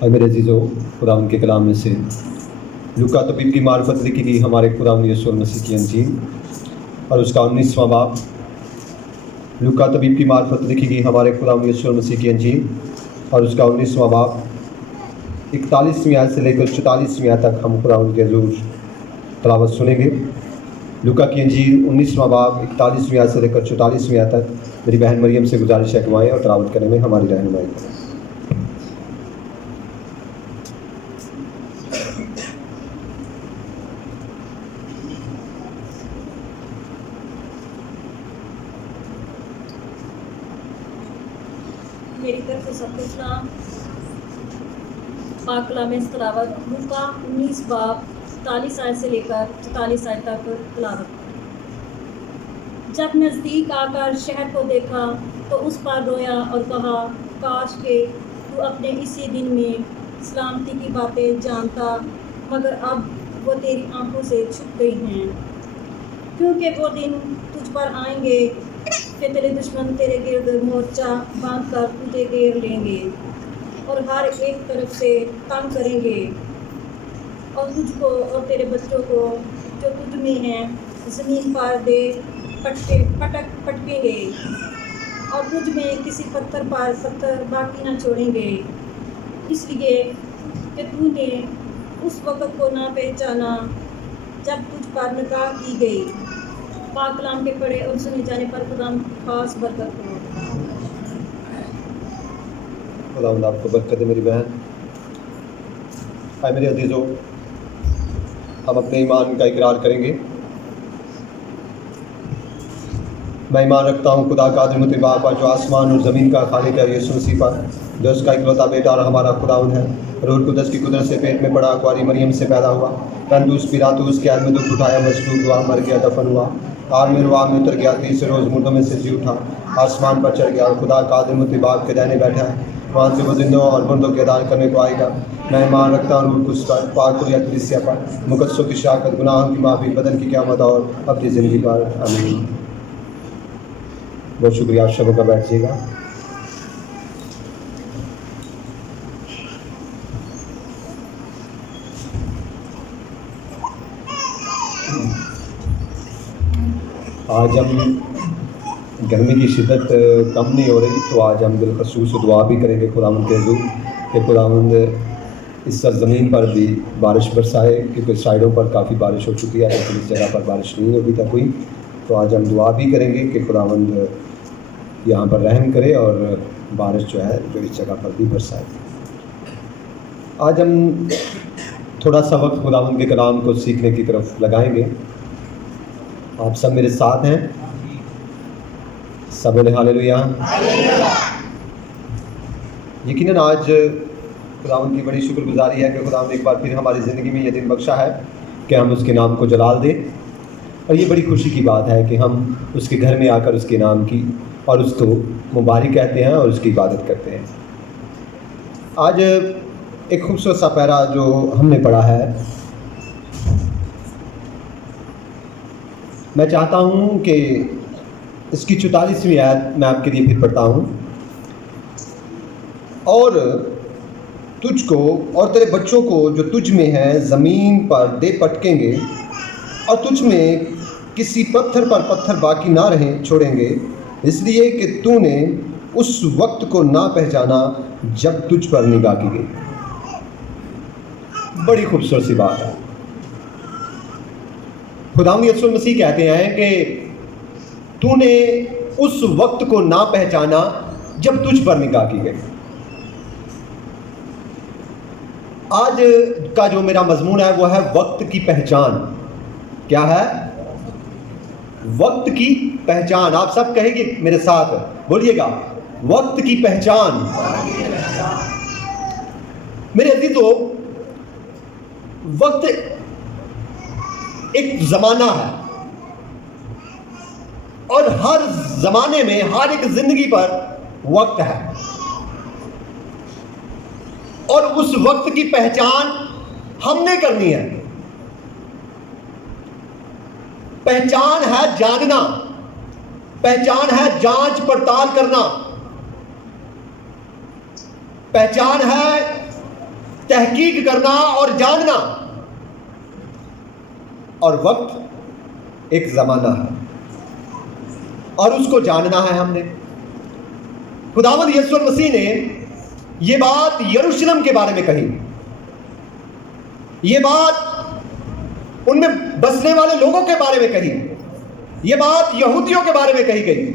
اور میرے عزیزو، خدا ان کے کلام میں سے لوکا طبیب کی معرفت لکھی گئی ہمارے خدا یسوع مسیح کی انجیل اور اس کا 19واں باب۔ لوکا طبیب کی معرفت لکھی گئی ہمارے خدا یسوع مسیح کی انجیل اور اس کا 19واں باب 41ویں آیت سے لے کر 44ویں آیت تک ہم خدا ان کے حضور تلاوت سنیں گے۔ لوکا کی انجیل 19واں باب 41ویں آیت سے لے کر 44ویں آیت تک میری بہن مریم سے گزارش ہے کہ آئیں اور تلاوت کرنے میں ہماری رہنمائی کریں۔ میری طرف سے سب کو سلام۔ پاک کلام میں تلاوت لوکا 19 باب 43 آیت سے لے کر 44 آیت تک تلاوت۔ جب نزدیک آ کر شہر کو دیکھا تو اس پر رویا اور کہا، کاش کہ تو اپنے اسی دن میں سلامتی کی باتیں جانتا، مگر اب وہ تیری آنکھوں سے چھپ گئی ہیں۔ کیونکہ وہ دن تجھ پر آئیں گے کہ تیرے دشمن تیرے گرد مورچہ باندھ کر تجھے گھیر لیں گے اور ہر ایک طرف سے تنگ کریں گے، اور تجھ کو اور تیرے بچوں کو جو تجھ میں ہیں زمین پر دے پٹکیں گے، اور تجھ میں کسی پتھر پر پتھر باقی نہ چھوڑیں گے، اس لیے کہ تو نے اس وقت کو نہ پہچانا جب تجھ پر نگاہ کی گئی۔ پاک کلام کے پڑھے اور سنے جانے پر خدا خاص برکت ہو۔ خدا آپ کو برکت دے میری بہن۔ اے میرے عزیزو، ہم اپنے ایمان کا اقرار کریں گے۔ میں ایمان رکھتا ہوں خدا قادر متعال پر، جو آسمان اور زمین کا خالق ہے، یسوع مسیح پر، جو اس کا اکلوتا بیٹا اور ہمارا خداوند ہے، روح القدس کی قدرت سے پیٹ میں پڑا، کنواری مریم سے پیدا ہوا، پنطوس پیلاطس کے عہد میں دکھ اٹھایا، مصلوب ہوا، مر گیا، دفن ہوا، عالم رواح میں اتر گیا، تیسرے روز مردوں میں سے جی اٹھا، آسمان پر چڑھ گیا اور خدا قادر متعال کے دائنے بیٹھا ہے، وہاں سے وہ زندوں اور مردوں کے ادار کرنے کو آئے گا۔ میں ایمان رکھتا ہوں روح القدس پر، پاک اور کلیسیا پر، مقدسوں کی شراکت، گناہوں کی معافی، بدن کی قیامت اور اپنی زندگی پر۔ آمین۔ بہت شکریہ، آپ شبوں کا بیٹھیے گا۔ آج ہم گرمی کی شدت کم نہیں ہو رہی، تو آج ہم بالخصوص دعا بھی کریں گے خداوند کے حضور کہ خداوند اس سرزمین پر بھی بارش برسائے، کیونکہ سائڈوں پر کافی بارش ہو چکی ہے لیکن اس جگہ پر بارش نہیں ابھی تک ہوئی۔ تو آج ہم دعا بھی کریں گے کہ خداوند یہاں پر رحم کرے اور بارش جو ہے جو اس جگہ پر بھی برسائے۔ آج ہم تھوڑا سا وقت خداوند کے کلام کو سیکھنے کی طرف لگائیں گے۔ آپ سب میرے ساتھ ہیں؟ سب بولے ہاللیلویا۔ یقیناً آج خداوند کی بڑی شکر گزاری ہے کہ خداوند ایک بار پھر ہماری زندگی میں یہ دن بخشا ہے کہ ہم اس کے نام کو جلال دیں، اور یہ بڑی خوشی کی بات ہے کہ ہم اس کے گھر میں آ کر اس کے نام کی اور اس کو مبارک کہتے ہیں اور اس کی عبادت کرتے ہیں۔ آج ایک خوبصورت سا پیرا جو ہم نے پڑھا ہے، میں چاہتا ہوں کہ اس کی 44ویں آیت میں آپ کے لیے پھر پڑھتا ہوں۔ اور تجھ کو اور تیرے بچوں کو جو تجھ میں ہیں زمین پر دے پٹکیں گے، اور تجھ میں کسی پتھر پر پتھر باقی نہ چھوڑیں گے، اس لیے کہ تو نے اس وقت کو نہ پہچانا جب تجھ پر نگاہ کی گئی۔ بڑی خوبصورت سی بات ہے۔ خداوند یسوع مسیح کہتے ہیں کہ تو نے اس وقت کو نہ پہچانا جب تجھ پر نگاہ کی گئی۔ آج کا جو میرا مضمون ہے وہ ہے وقت کی پہچان۔ کیا ہے؟ وقت کی پہچان۔ آپ سب کہیں گے میرے ساتھ، بولیے گا، وقت کی پہچان۔ میرے عزیزو، وقت ایک زمانہ ہے، اور ہر زمانے میں ہر ایک زندگی پر وقت ہے، اور اس وقت کی پہچان ہم نے کرنی ہے۔ پہچان ہے جاننا، پہچان ہے جانچ پڑتال کرنا، پہچان ہے تحقیق کرنا اور جاننا. اور وقت ایک زمانہ ہے اور اس کو جاننا ہے ہم نے. خداوند یسوع المسیح نے یہ بات یروشلم کے بارے میں کہی, یہ بات ان میں بسنے والے لوگوں کے بارے میں کہی, یہ بات یہودیوں کے بارے میں کہی گئی,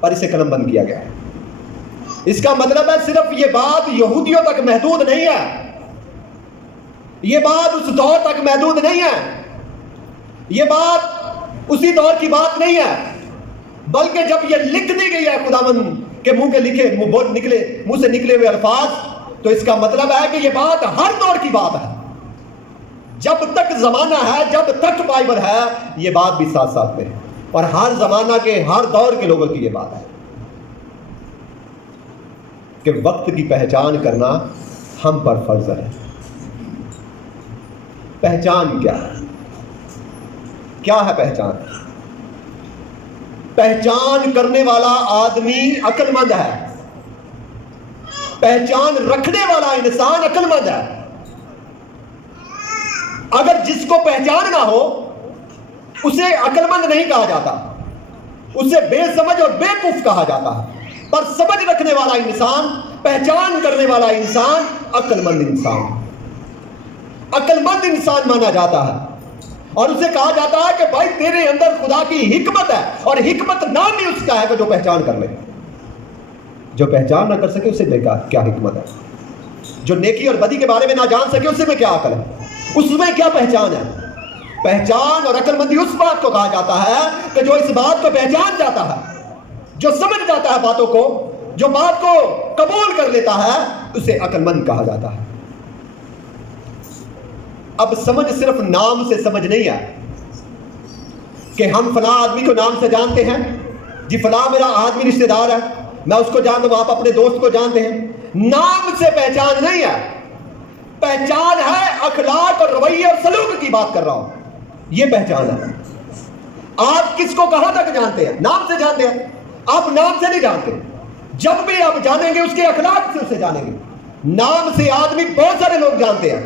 پر اسے قلم بند کیا گیا ہے. اس کا مطلب ہے صرف یہ بات یہودیوں تک محدود نہیں ہے, یہ بات اس دور تک محدود نہیں ہے, یہ بات اسی دور کی بات نہیں ہے, بلکہ جب یہ لکھ دی گئی ہے خداوند کے منہ سے نکلے ہوئے الفاظ, تو اس کا مطلب ہے کہ یہ بات ہر دور کی بات ہے. جب تک زمانہ ہے, جب تک بائبل ہے, یہ بات بھی ساتھ ساتھ میں ہے, اور ہر زمانہ کے ہر دور کے لوگوں کی یہ بات ہے کہ وقت کی پہچان کرنا ہم پر فرض ہے. پہچان کیا ہے؟ کیا ہے پہچان؟ پہچان کرنے والا آدمی عقل مند ہے, پہچان رکھنے والا انسان عقل مند ہے. اگر جس کو پہچان نہ ہو اسے عقل مند نہیں کہا جاتا, اسے بے سمجھ اور بیوقوف کہا جاتا ہے. پر سمجھ رکھنے والا انسان, پہچان کرنے والا انسان عقل مند انسان, عقل مند انسان مانا جاتا ہے. اور اسے کہا جاتا ہے کہ بھائی تیرے اندر خدا کی حکمت ہے, اور حکمت نام ہی اس کا ہے کہ جو پہچان کر لے. جو پہچان نہ کر سکے اسے بیکار کیا حکمت ہے. جو نیکی اور بدی کے بارے میں نہ جان سکے اسے میں کیا عقل ہے, اس میں کیا پہچان ہے. پہچان اور عقل مندی اس بات کو کہا جاتا ہے کہ جو اس بات کو پہچان جاتا ہے, جو سمجھ جاتا ہے باتوں کو, جو بات کو قبول کر لیتا ہے, اسے عقل مند کہا جاتا ہے. اب سمجھ صرف نام سے سمجھ نہیں ہے کہ ہم فلاں آدمی کو نام سے جانتے ہیں, جی فلاں میرا آدمی رشتہ دار ہے, میں اس کو جانتا ہوں, آپ اپنے دوست کو جانتے ہیں. نام سے پہچان نہیں ہے, پہچان ہے اخلاق اور رویے اور سلوک کی بات کر رہا ہوں, یہ پہچان ہے. آپ کس کو کہاں تک جانتے ہیں؟ نام سے جانتے ہیں. آپ نام سے نہیں جانتے, جب بھی آپ جانیں گے اس کے اخلاق سے اسے جانیں گے. نام سے آدمی بہت سارے لوگ جانتے ہیں,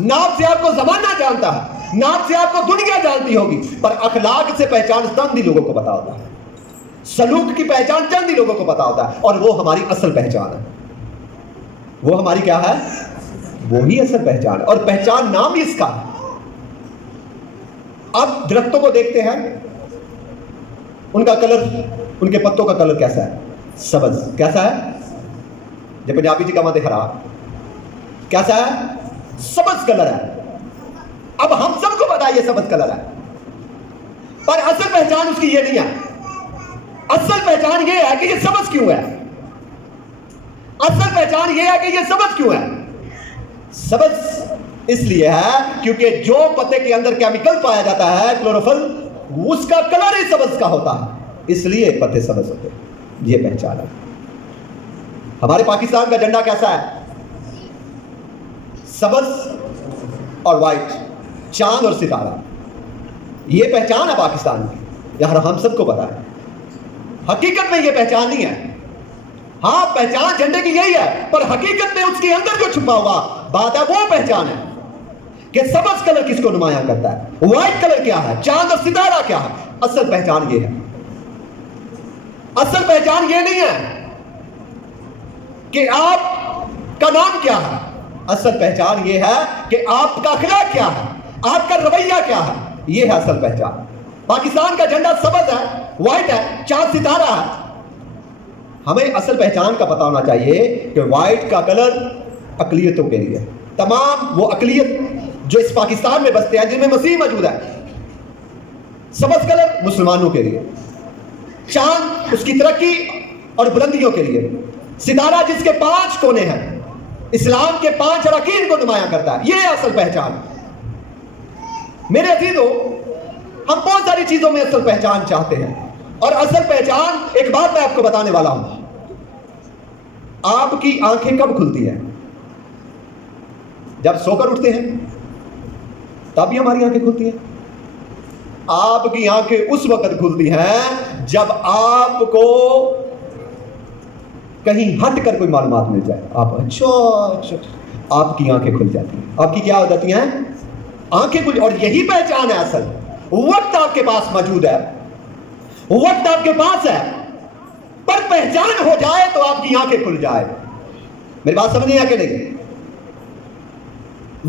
نام سے آپ کو زمانہ جانتا ہے, نام سے آپ کو دنیا جانتی ہوگی, پر اخلاق سے پہچان چند ہی لوگوں کو پتا ہوتا ہے, سلوک کی پہچان چند ہی لوگوں کو پتا ہوتا ہے, اور وہ ہماری اصل پہچان ہے. وہ ہماری کیا ہے؟ وہی اصل پہچان ہے, اور پہچان نام ہی اس کا ہے. اب درختوں کو دیکھتے ہیں, ان کا کلر, ان کے پتوں کا کلر کیسا ہے؟ سبز. کیسا ہے؟ جب پنجابی جی کا ماتے خراب, کیسا ہے؟ سبز کلر ہے. اب ہم سب کو پتا ہے یہ سبز کلر ہے, پر اصل پہچان اس کی یہ نہیں ہے. اصل پہچان یہ ہے کہ یہ سبز کیوں ہے. اصل پہچان یہ ہے کہ یہ سبز کیوں ہے. سبز اس لیے ہے کیونکہ جو پتے کے اندر کیمیکل پایا جاتا ہے, کلوروفل, اس کا کلر ہی سبز کا ہوتا ہے, اس لیے پتے سبز ہوتے ہیں. یہ پہچان ہے. ہمارے پاکستان کا جھنڈا کیسا ہے؟ سبز اور وائٹ, چاند اور ستارہ. یہ پہچان ہے پاکستان کی, یار ہم سب کو پتا ہے. حقیقت میں یہ پہچان نہیں ہے. ہاں پہچان جھنڈے کی یہی ہے, پر حقیقت میں اس کے اندر جو چھپا ہوا بات ہے وہ پہچان ہے کہ سبز کلر کس کو نمایاں کرتا ہے, وائٹ کلر کیا ہے, چاند اور ستارہ کیا ہے. اصل پہچان یہ ہے. اصل پہچان یہ نہیں ہے کہ آپ کا نام کیا ہے. اصل پہچان یہ ہے کہ آپ کا اخلاق کیا ہے, آپ کا رویہ کیا ہے. یہ ہے اصل پہچان. پاکستان کا جھنڈا سبز ہے, وائٹ ہے, چاند ستارہ ہے. ہمیں اصل پہچان کا پتہ ہونا چاہیے کہ وائٹ کا کلر اقلیتوں کے لیے, تمام وہ اقلیت جو اس پاکستان میں بستے ہیں جن میں مسیح موجود ہے. سبز کلر مسلمانوں کے لیے, چاند اس کی ترقی اور بلندیوں کے لیے, ستارہ جس کے 5 کونے ہیں, اسلام کے 5 اراکین کو نمایاں کرتا ہے. یہ اصل پہچان. میرے عزیزو, ہم بہت ساری چیزوں میں اصل پہچان چاہتے ہیں, اور اصل پہچان, ایک بات میں آپ کو بتانے والا ہوں, آپ کی آنکھیں کب کھلتی ہیں؟ جب سو کر اٹھتے ہیں تب ہی ہماری آنکھیں کھلتی ہیں. آپ کی آنکھیں اس وقت کھلتی ہیں جب آپ کو کہیں ہٹ کر کوئی معلومات مل جائے. آپ اچھا آپ کی آنکھیں کھل جاتی ہیں. آپ کی کیا ہو جاتی ہیں؟ آنکھیں کھل. اور یہی پہچان ہے اصل. وقت آپ کے پاس موجود ہے, وقت آپ کے پاس ہے, پر پہچان ہو جائے تو آپ کی آنکھیں کھل جائے. میری بات سمجھ نہیں آ کہ نہیں؟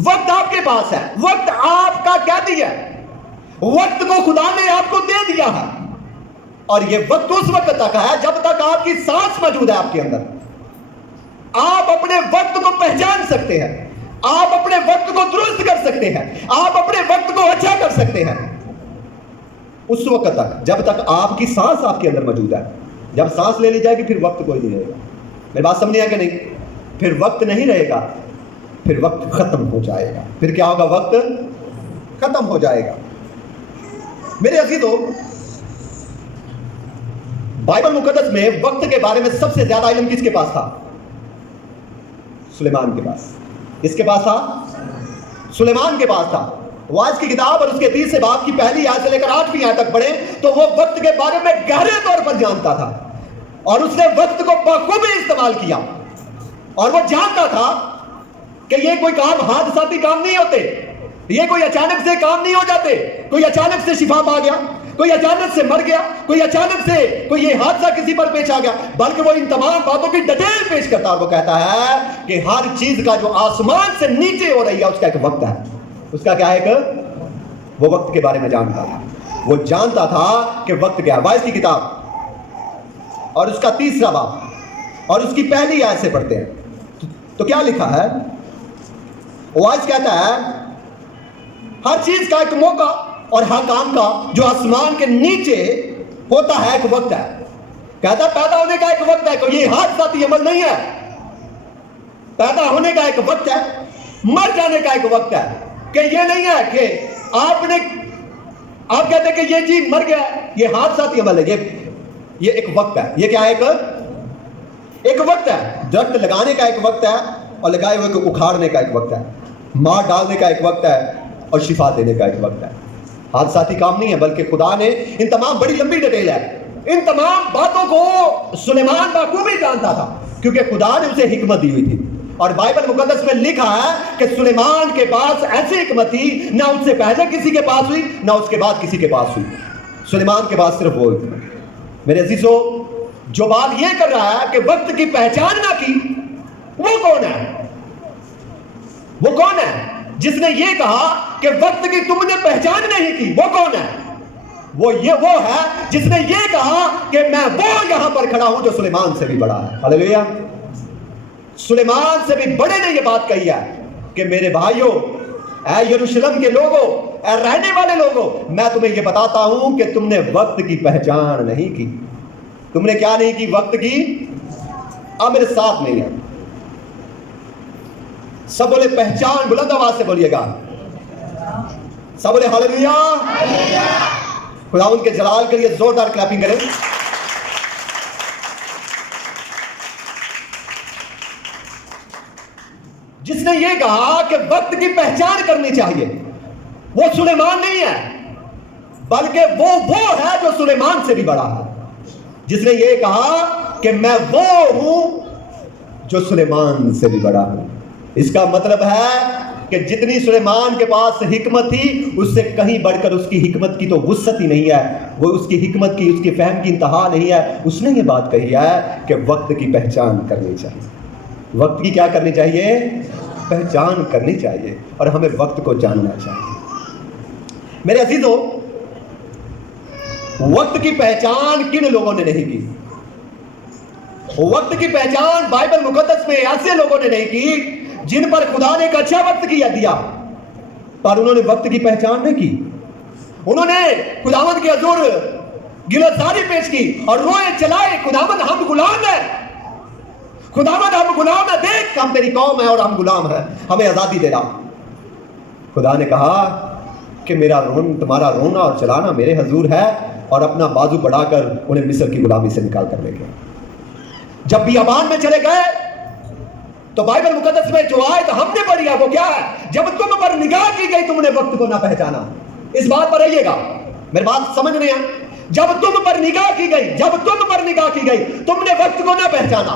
وقت آپ کے پاس ہے, وقت آپ کا قیدی ہے, وقت کو خدا نے آپ کو دے دیا ہے, اور یہ وقت اس وقت تک ہے جب تک آپ کی سانس موجود ہے آپ کے اندر. آپ اپنے وقت کو پہچان سکتے ہیں, آپ اپنے وقت کو درست کر سکتے ہیں, آپ اپنے وقت کو اچھا کر سکتے ہیں اس وقت تک جب تک آپ کی سانس آپ کے اندر موجود ہے. جب سانس لے لی جائے گی پھر وقت کوئی نہیں رہے گا. میری بات سمجھ آ کہ نہیں؟ پھر وقت نہیں رہے گا, پھر وقت ختم ہو جائے گا. پھر کیا ہوگا؟ وقت ختم ہو جائے گا. میرے عزیزو, بائبل مقدس میں وقت کے بارے میں سب سے زیادہ علم کس کے پاس تھا؟ سلیمان کے پاس. کس کے پاس تھا؟ سلیمان کے پاس تھا. واعظ کی کتاب اور اس کے 30 باب کی پہلی آیت سے لے کر 8ویں آیت تک پڑھیں تو وہ وقت کے بارے میں گہرے طور پر جانتا تھا, اور اس نے وقت کو بخوبی استعمال کیا, اور وہ جانتا تھا کہ یہ کوئی کام حادثاتی کام نہیں ہوتے, یہ کوئی اچانک سے کام نہیں ہو جاتے. کوئی اچانک سے شفا پا گیا, کوئی اچانک سے مر گیا, کوئی اچانک سے کوئی یہ حادثہ کسی پر پیش آ گیا, بلکہ وہ ان تمام باتوں کی ڈیٹیل پیش کرتا ہے. اور وہ کہتا ہے کہ ہر چیز کا جو آسمان سے نیچے ہو رہی ہے اس کا ایک وقت ہے. اس کا کیا ہے؟ وہ وقت کے بارے میں جانتا تھا. وہ جانتا تھا کہ وقت کیا ہے. واعظ کی کتاب اور اس کا 30واں باب اور اس کی پہلی آیت سے پڑھتے ہیں تو کیا لکھا ہے؟ واعظ کہتا ہے ہر چیز کا ایک موقع اور ہر کام کا جو آسمان کے نیچے ہوتا ہے ایک وقت ہے. کہتا ہے پیدا ہونے کا ایک وقت ہے, کوئی یہ حادثاتی عمل نہیں ہے. پیدا ہونے کا ایک وقت ہے, مر جانے کا ایک وقت ہے. کہ یہ نہیں ہے کہ آپ کہتے ہیں کہ یہ جی مر گیا, یہ حادثاتی عمل ہے. یہ ایک وقت ہے. یہ کیا ہے؟ ایک وقت ہے. درخت لگانے کا ایک وقت ہے, اور لگائے ہوئے کو اکھاڑنے کا ایک وقت ہے. مار ڈالنے کا ایک وقت ہے, اور شفا دینے کا ایک وقت ہے. حادثاتی کام نہیں ہے, بلکہ خدا نے ان تمام, بڑی لمبی ڈیٹیل ہے, ان تمام باتوں کو سلیمان بخوبی جانتا تھا کیونکہ خدا نے اسے حکمت دی ہوئی تھی. اور بائبل مقدس میں لکھا ہے کہ سلیمان کے پاس ایسی حکمت تھی, نہ اس سے پہلے کسی کے پاس ہوئی, نہ اس کے بعد کسی کے پاس ہوئی. سلیمان کے پاس صرف وہ حکمت. میرے عزیزو, جو بات یہ کر رہا ہے کہ وقت کی پہچان نہ کی, وہ کون ہے؟ وہ کون ہے جس نے یہ کہا کہ وقت کی تم نے پہچان نہیں کی؟ وہ کون ہے؟ وہ ہے جس نے یہ کہا کہ میں وہ یہاں پر کھڑا ہوں جو سلیمان سے بھی بڑا ہے. ہاللیلویا. سلیمان سے بھی بڑے نے یہ بات کہی ہے کہ میرے بھائیوں, اے یروشلم کے لوگوں, اے رہنے والے لوگوں, میں تمہیں یہ بتاتا ہوں کہ تم نے وقت کی پہچان نہیں کی. تم نے کیا نہیں کی؟ وقت کی. اب میرے ساتھ نہیں ہے, سب بولے پہچان, بلند آواز سے بولیے گا, سب بولے ہاللیلویا. خدا ان کے جلال کے لیے زوردار کلیپنگ کریں. جس نے یہ کہا کہ وقت کی پہچان کرنی چاہیے, وہ سلیمان نہیں ہے, بلکہ وہ ہے جو سلیمان سے بھی بڑا ہے. جس نے یہ کہا کہ میں وہ ہوں جو سلیمان سے بھی بڑا ہوں. اس کا مطلب ہے کہ جتنی سلیمان کے پاس حکمت تھی, اس سے کہیں بڑھ کر اس کی حکمت کی تو وسعت ہی نہیں ہے. وہ اس کی حکمت کی, اس کی فہم کی انتہا نہیں ہے. اس نے یہ بات کہی ہے کہ وقت کی پہچان کرنی چاہیے. وقت کی کیا کرنی چاہیے؟ پہچان کرنی چاہیے, اور ہمیں وقت کو جاننا چاہیے. میرے عزیزو, وقت کی پہچان کن لوگوں نے نہیں کی؟ وقت کی پہچان بائبل مقدس میں ایسے لوگوں نے نہیں کی جن پر خدا نے ایک اچھا وقت دیا, پر انہوں نے وقت کی پہچان نہیں کی. انہوں نے خداوند کے حضور گلزاری پیش کی اور روئے چلائے, خداوند ہم غلام ہیں, خداوند ہم غلام ہیں, دیکھ ہم تیری قوم ہے اور ہم غلام ہیں, ہمیں آزادی دے رہا. خدا نے کہا کہ تمہارا رونا اور چلانا میرے حضور ہے, اور اپنا بازو بڑھا کر انہیں مصر کی غلامی سے نکال کر لے گئے. جب بیابان میں چلے گئے تو بائبل مقدس میں جو آیت ہم نے پڑھی ہے وہ کیا ہے؟ جب تم پر نگاہ کی گئی تم نے وقت کو نہ پہچانا. اس بات پر رہیے گا, میری بات سمجھ رہے ہیں؟ جب تم پر نگاہ کی گئی, جب تم پر نگاہ کی گئی تم نے وقت کو نہ پہچانا.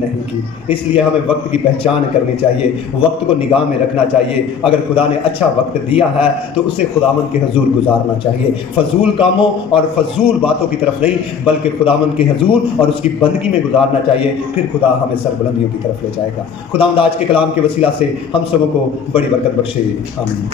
نہیں کی. اس لیے ہمیں وقت کی پہچان کرنی چاہیے, وقت کو نگاہ میں رکھنا چاہیے. اگر خدا نے اچھا وقت دیا ہے تو اسے خداوند کے حضور گزارنا چاہیے, فضول کاموں اور فضول باتوں کی طرف نہیں بلکہ خداوند کے حضور اور اس کی بندگی میں گزارنا چاہیے. پھر خدا ہمیں سربلندیوں کی طرف لے جائے گا. خداوند آج کے کلام کے وسیلہ سے ہم سبوں کو بڑی برکت بخشے. آمین.